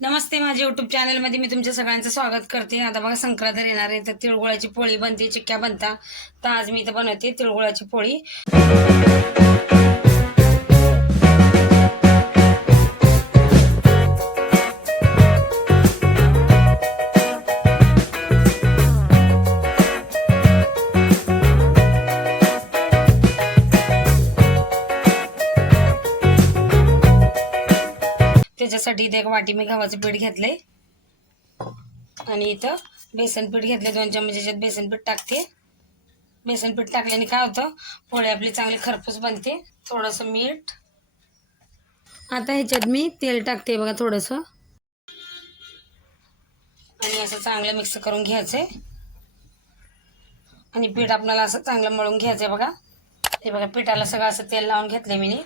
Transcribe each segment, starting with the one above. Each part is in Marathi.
नमस्ते माझ्या युट्यूब चॅनलमध्ये मी तुमच्या सगळ्यांचं स्वागत करते. आता बघा संक्रांत येणार आहे तर तिळगुळाची पोळी बनते चिक्क्या बनता. तर आज मी इथं बनवते तिळगुळाची पोळी. त्याच्यासाठी इथे एक वाटी मी गव्हाचं पीठ घेतलंय. आणि इथं बेसन पीठ घेतले दोन चमच याच्यात बेसन पीठ टाकते. बेसन पीठ टाकल्याने काय होतं? पोळी आपली चांगली खरपूस बनते. थोडंसं मीठ. आता ह्याच्यात मी तेल टाकते बघा थोडंसं. आणि असं चांगलं मिक्स करून घ्यायचंय. आणि पीठ आपल्याला असं चांगलं मळून घ्यायचंय बघा. हे बघा पिठाला सगळं असं तेल लावून घेतलंय मी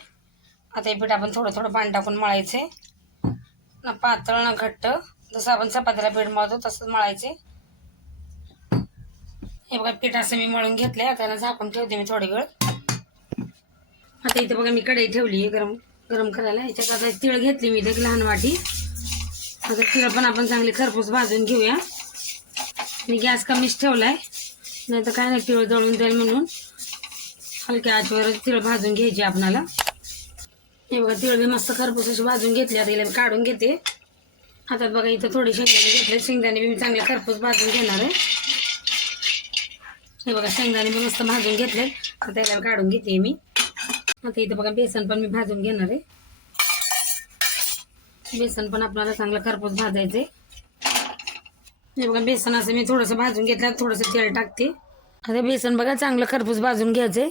आता हे पीठ आपण थोडं थोडं पाणी टाकून मळायचंय. ना पातळ ना घट्ट. जसं आपण चपातीला पीठ मळतो तसंच मळायचे. हे बघा पीठ असं मी मळून घेतलंय. आता झाकून ठेवते मी थोडी वेळ. आता इथे बघा मी कढई ठेवली आहे गरम गरम करायला. याच्यात आता तिळ घेतली मी इथे एक लहान वाटी. आता तिळ पण आपण चांगली खरपूस भाजून घेऊया. मी गॅस कमीच ठेवलाय. नाही तर काय नाही तिळ जळून जाईल म्हणून. हलक्या आचवर तिळ भाजून घ्यायची आपणाला. हे बघा तिळ मस्त खरपूस अशी भाजून घेतली आता हिला मी काढून घेते. आता बघा इथं थोडी शेंगदाणे घेतले. शेंगदाणे बी मी चांगले खरपूस भाजून घेणार आहे. हे बघा शेंगदाणे बी मस्त भाजून घेतले. आता याला काढून घेते मी. आता इथं बघा बेसन पण मी भाजून घेणार आहे. बेसन पण आपल्याला चांगलं खरपूस भाजायचं हे बघा बेसन असं मी थोडंसं भाजून घेतलं थोडंसं तेल टाकते. आता बेसन बघा चांगलं खरपूस भाजून घ्यायचंय.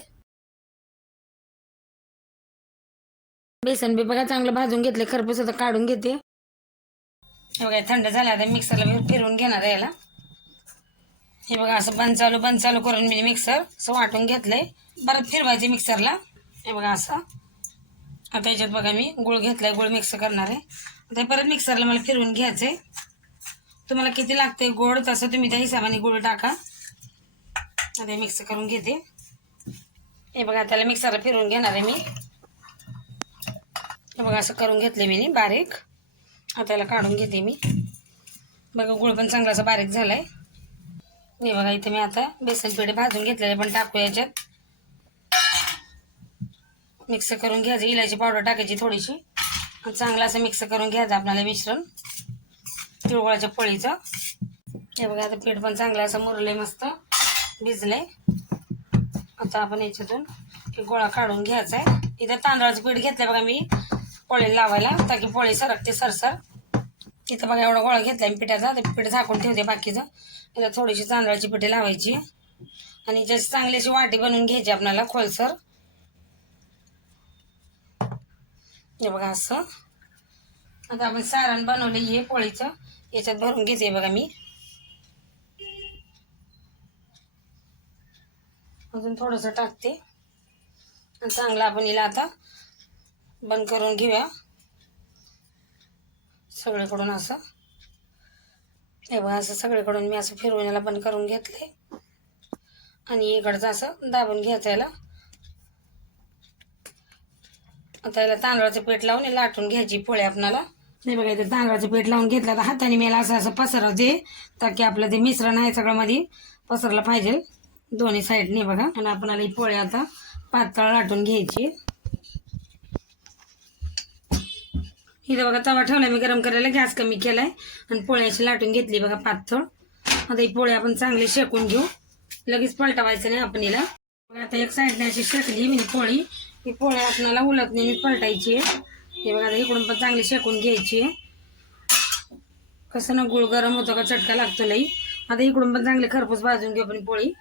बेसन बी बघा चांगलं भाजून घेतले खरपूस आता काढून घेते. बघा थंड झालं आता मिक्सरला फिरवून घेणार आहे याला. हे बघा असं बंद चालू बंद चालू करून मी मिक्सर असं वाटून घेतलंय. बरं फिरवायचे मिक्सरला हे बघा असं. आता याच्यात बघा मी गुळ घेतलाय गुळ मिक्स करणार आहे. आता परत मिक्सरला मला फिरवून घ्यायचंय. तुम्हाला किती लागते गोड तसं तुम्ही त्या हिशोबाने गुळ टाका. आता मिक्स करून घेते. हे बघा त्याला मिक्सरला फिरवून घेणार आहे मी. बघा असं करून घेतले मी बारीक. आता याला काढून घेते मी. बघा गुळ पण चांगला असं बारीक झालाय. हे बघा इथे मी आता बेसन पेढे भाजून घेतलेले पण टाकू याच्यात. मिक्स करून घ्यायचं इलायची पावडर टाकायची थोडीशी. आणि चांगलं असं मिक्स करून घ्यायचं आपल्याला मिश्रण तिळगुळाच्या पोळीचं. हे बघा आता पीठ पण चांगलं असं मुरले मस्त भिजले आता आपण याच्यातून गोळा काढून घ्यायचा आहे. इथं तांदळाचं पीठ घेतलं बघा मी. पोळी लावायला. ताकी पोळी सरकते सरसर. इथं बघा एवढा गोळा घेतला मी पिठाचा. ते पीठ झाकून ठेवते बाकीचं. त्याला थोडीशी तांदळाची पिठे लावायची. आणि जशी चांगली अशी वाटी बनवून घ्यायची आपल्याला खोलसर. हे बघा असं. आता आपण सारण बनवले हे पोळीचं. याच्यात भरून घेते बघा मी. अजून थोडंसं टाकते. आणि चांगलं आपण हिला आता बंद करून घेऊया. सगळीकडून असं. तेव्हा बघा असं सगळीकडून मी असं फिरवून याला बंद करून घेतले आणि इकडचं असं दाबून घ्यायचं याला आता याला तांदळाचं पीठ लावून लाटून घ्यायची पोळी आपणाला. नाही बघा इथे तांदळाचं पीठ लावून घेतलं. तर हाताने मला असं असं पसरवते. ताकी आपलं ते मिश्रण आहे सगळं मध्ये पसरलं पाहिजे. दोन्ही साईडने बघा. आणि आपणाला ही पोळी आता पातळ लाटून घ्यायची इथं बघा तवा ठेवला मी गरम करायला गॅस कमी केलाय. आणि पोळ्याची लाटून घेतली बघा पातळ. आता ही पोळी आपण चांगली शेकून घेऊ. लगेच पलटवायचं नाही आपण हिला. आता एक साईडने अशी शेकली मी पोळी. ही पोळ्या आपणाला उलट नाही पलटायची आहे. हे बघा आता इकडून पण चांगली शेकून घ्यायची आहे. कसं ना गुळ गरम होतो का चटका लागतो लई. आता इकडून पण चांगले खरपूस भाजून घेऊ आपण पोळी.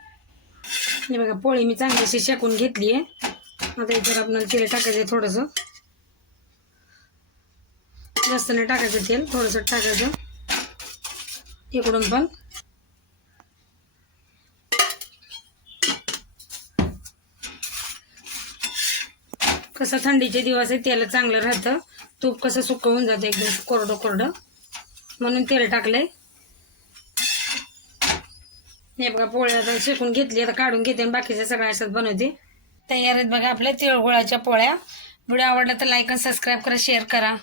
हे बघा पोळी मी चांगली अशी शेकून घेतली आहे. आता इतर आपल्याला तेल टाकायचं आहे थोडंसं. जास्त नाही टाकायचं तेल थोडंसं टाकायचं. इकडून पण. कसं थंडीचे दिवस आहे तेल चांगलं राहतं. तूप कसं सुकं होऊन जातं एकदम कोरडं कोरडं. म्हणून तेल टाकलंय. हे बघा पोळ्या आता शेकून घेतली आता काढून घेते आणि बाकीच्या सगळ्या अशाच बनवते. तयार आहेत बघा आपल्या तिळगुळाच्या पोळ्या. व्हिडिओ आवडला तर लाईक आणि सबस्क्राईब करा शेअर करा.